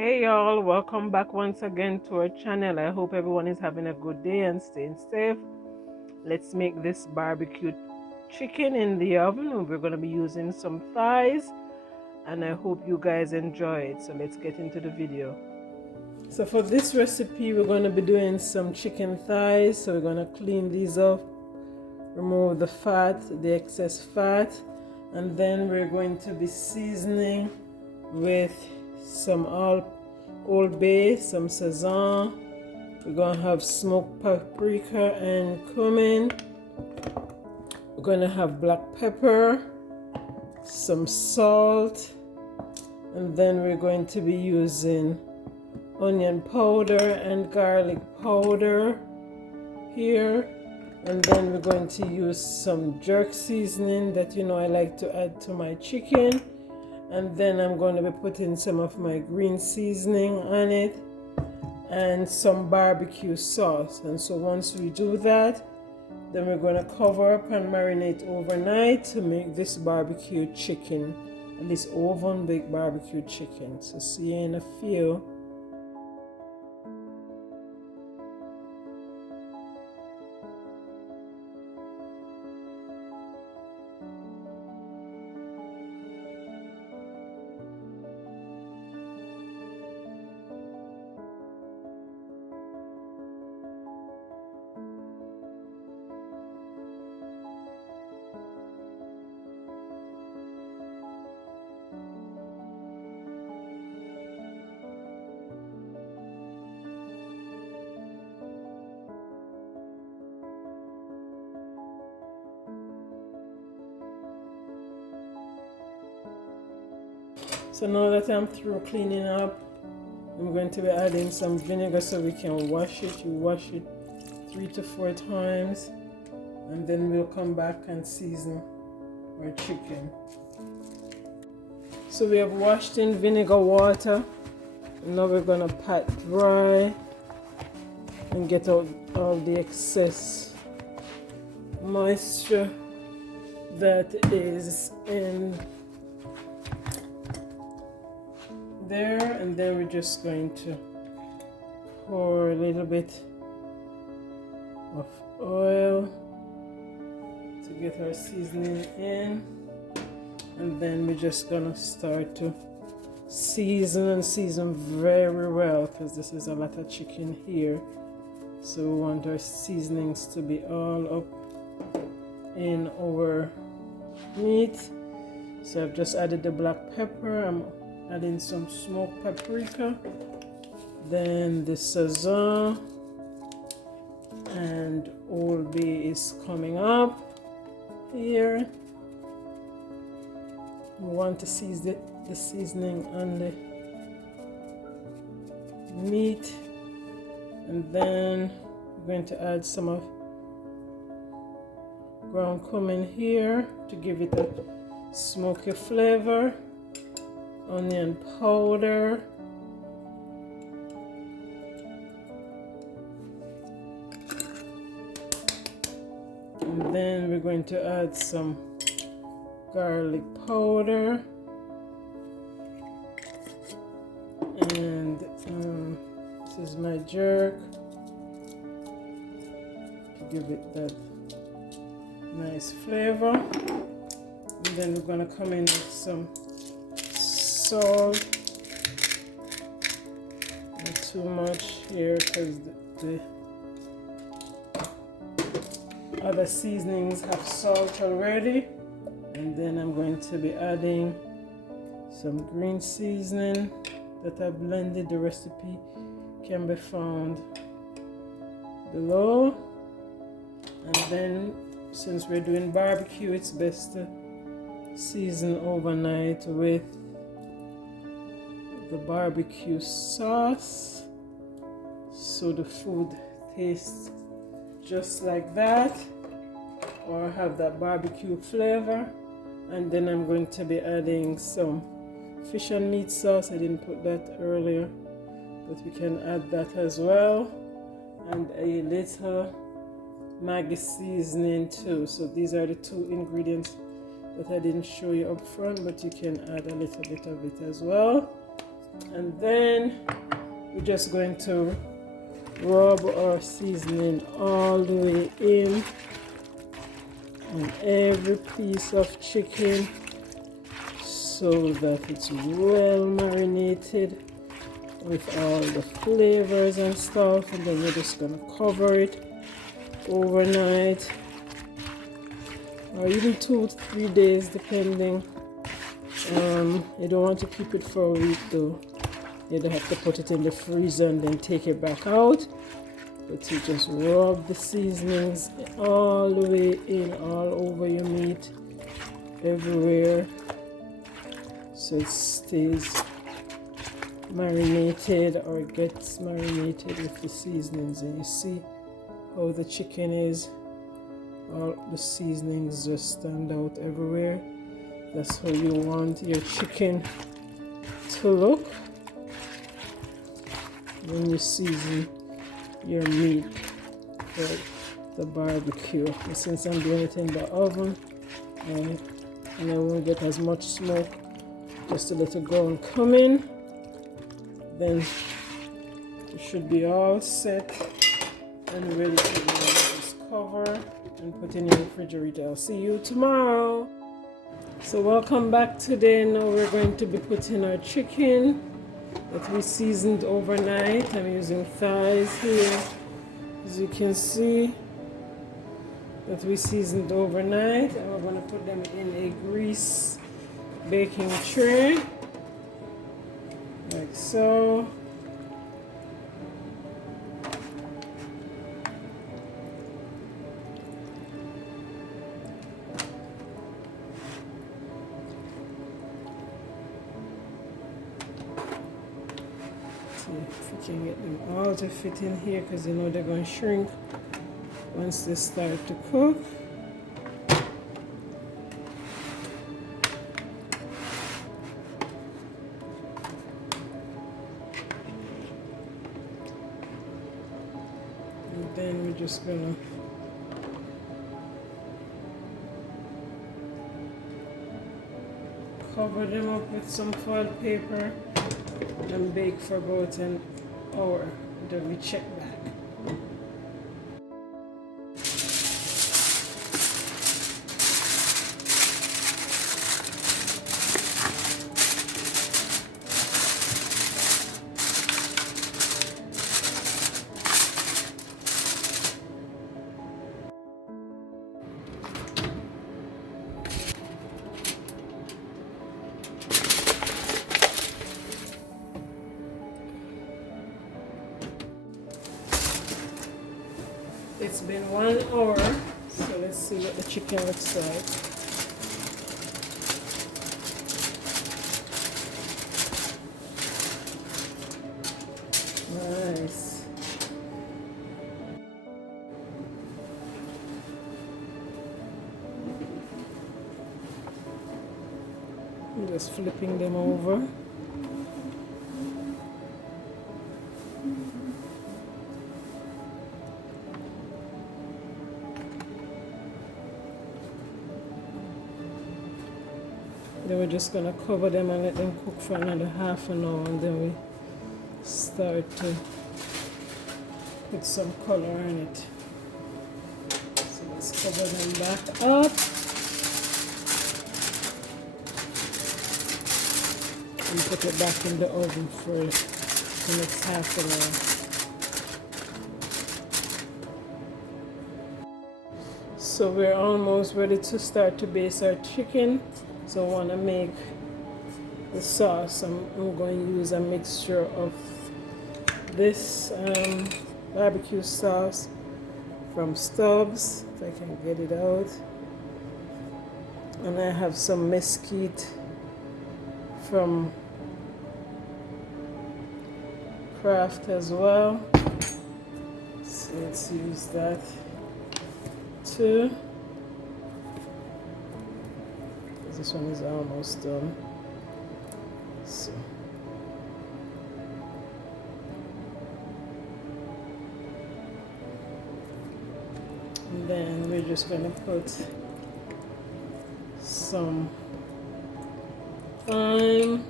Hey y'all, welcome back once again to our channel. I hope everyone is having a good day and staying safe. Let's make this barbecue chicken in the oven. We're going to be using some thighs and I hope you guys enjoy it. So let's get into the video. So for this recipe we're going to be doing some chicken thighs. So we're going to clean these up, remove the fat, the excess fat, and then we're going to be seasoning with some Old Bay, some sazon. We're gonna have smoked paprika and cumin. We're gonna have black pepper, some salt, and then we're going to be using onion powder and garlic powder here. And then we're going to use some jerk seasoning that I like to add to my chicken. And then I'm going to be putting some of my green seasoning on it and some barbecue sauce. And so once we do that, then we're going to cover up and marinate overnight to make this barbecue chicken, this oven baked barbecue chicken. So see you in a few. So now that I'm through cleaning up, I'm going to be adding some vinegar so we can wash it. You wash it 3 to 4 times, and then we'll come back and season our chicken. So we have washed in vinegar water. Now we're going to pat dry and get out all the excess moisture that is in there, and then we're just going to pour a little bit of oil to get our seasoning in, and then we're just gonna start to season very well, because this is a lot of chicken here, so we want our seasonings to be all up in our meat. So I've just added the black pepper, I'm adding some smoked paprika, then the sazon, and Old Bay is coming up here. We want to season the seasoning on the meat, and then we're going to add some of ground cumin here to give it a smoky flavor. Onion powder, and then we're going to add some garlic powder, and this is my jerk to give it that nice flavor. And then we're going to come in with some salt, not too much here because the other seasonings have salt already. And then I'm going to be adding some green seasoning that I blended. The recipe can be found below. And then since we're doing barbecue, it's best to season overnight with the barbecue sauce so the food tastes just like that, or have that barbecue flavor. And then I'm going to be adding some fish and meat sauce. I didn't put that earlier, but we can add that as well, and a little Maggi seasoning too. So these are the 2 ingredients that I didn't show you up front, but you can add a little bit of it as well. And then we're just going to rub our seasoning all the way in on every piece of chicken so that it's well marinated with all the flavors and stuff. And then we're just gonna cover it overnight or even 2 to 3 days depending. You don't want to keep it for a week though. You don't have to put it in the freezer and then take it back out, but you just rub the seasonings all the way in, all over your meat, everywhere, so it stays marinated or gets marinated with the seasonings. And you see how the chicken is, all the seasonings just stand out everywhere. That's how you want your chicken to look when you season your meat for the barbecue. And since I'm doing it in the oven and I won't get as much smoke, just a little brown cumin, then it should be all set and ready to go. Just cover and put in your refrigerator. I'll see you tomorrow. So welcome back. Today now we're going to be putting our chicken that we seasoned overnight. I'm using thighs here, as you can see, that we seasoned overnight, and we're going to put them in a grease baking tray like so. If we can get them all to fit in here, because you know they're going to shrink once they start to cook. And then we're just gonna cover them up with some foil paper and bake for about an hour. Then we check back. It's been 1 hour, so let's see what the chicken looks like. Nice. I'm just flipping them over. Then we're just gonna cover them and let them cook for another half an hour, and then we start to put some color in it. So let's cover them back up and put it back in the oven for the next half an hour. So we're almost ready to start to baste our chicken. So I want to make the sauce. I'm going to use a mixture of this barbecue sauce from Stubbs, if I can get it out. And I have some mesquite from Kraft as well. So let's use that too. This one is almost done. So and then we're just gonna put some thyme.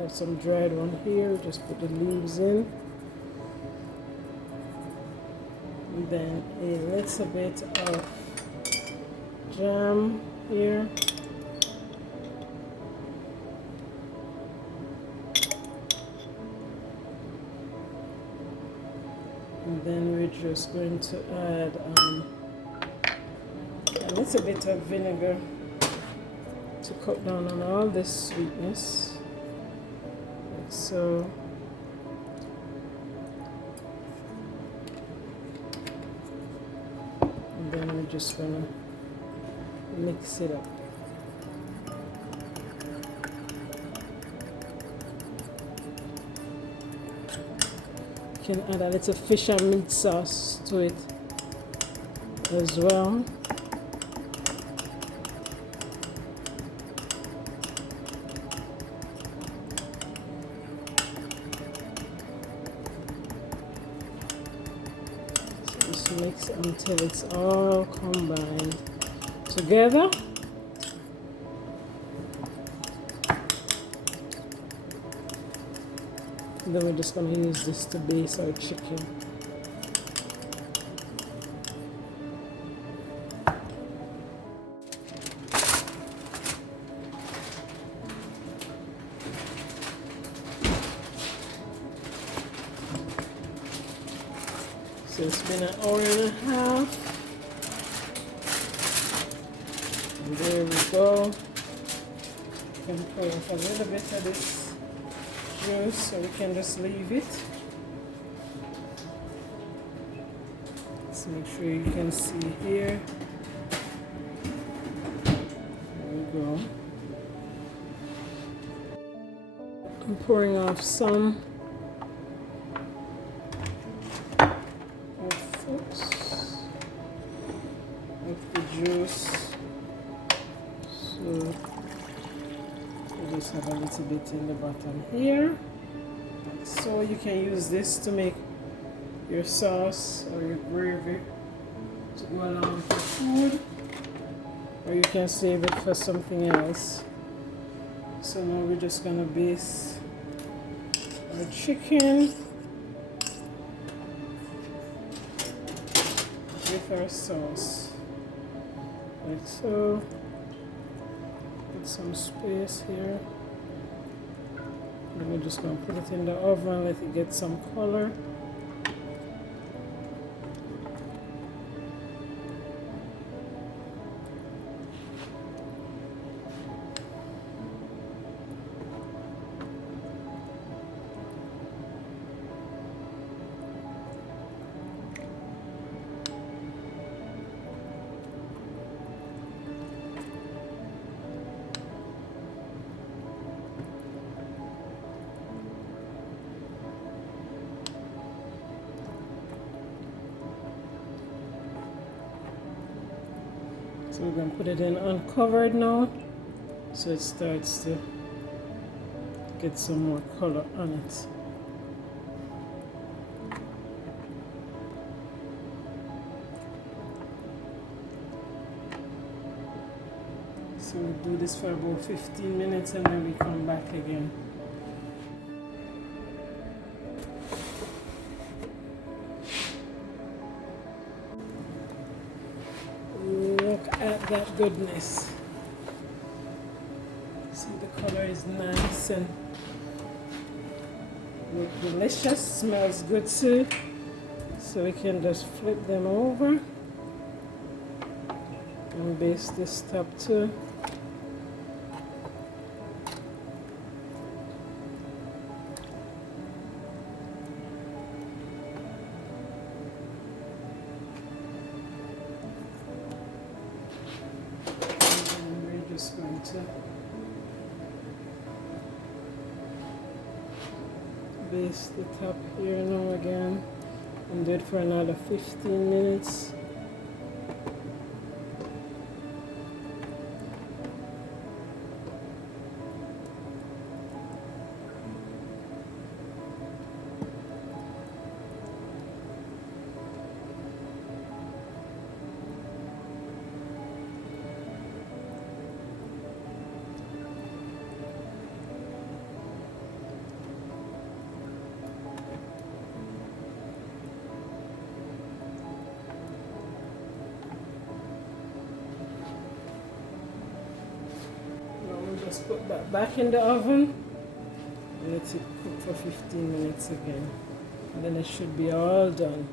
I have some dried one here. Just put the leaves in. And then a little bit of jam here. And then we're just going to add a little bit of vinegar to cut down on all this sweetness, like so. And then we're just gonna mix it up. You can add a little fish and meat sauce to it as well. So just mix until it's all combined together. And then we're just going to use this to baste our chicken. So it's been an hour and a half. And there we go. You can pour off a little bit of this juice, so we can just leave it. Let's make sure you can see here. There we go. I'm pouring off some of the juice. So just have a little bit in the bottom here. So you can use this to make your sauce or your gravy to go along with your food, or you can save it for something else. So now we're just gonna baste our chicken with our sauce, like so. Some space here. Then we're just going to put it in the oven, let it get some color. So we're going to put it in uncovered now, so it starts to get some more color on it. So we'll do this for about 15 minutes and then we come back again. Look at that goodness. See, the color is nice and look delicious, smells good too. So we can just flip them over and baste this top too. Just going to baste the top here now again and do it for another 15 minutes. Just put that back in the oven and let it cook for 15 minutes again. And then it should be all done.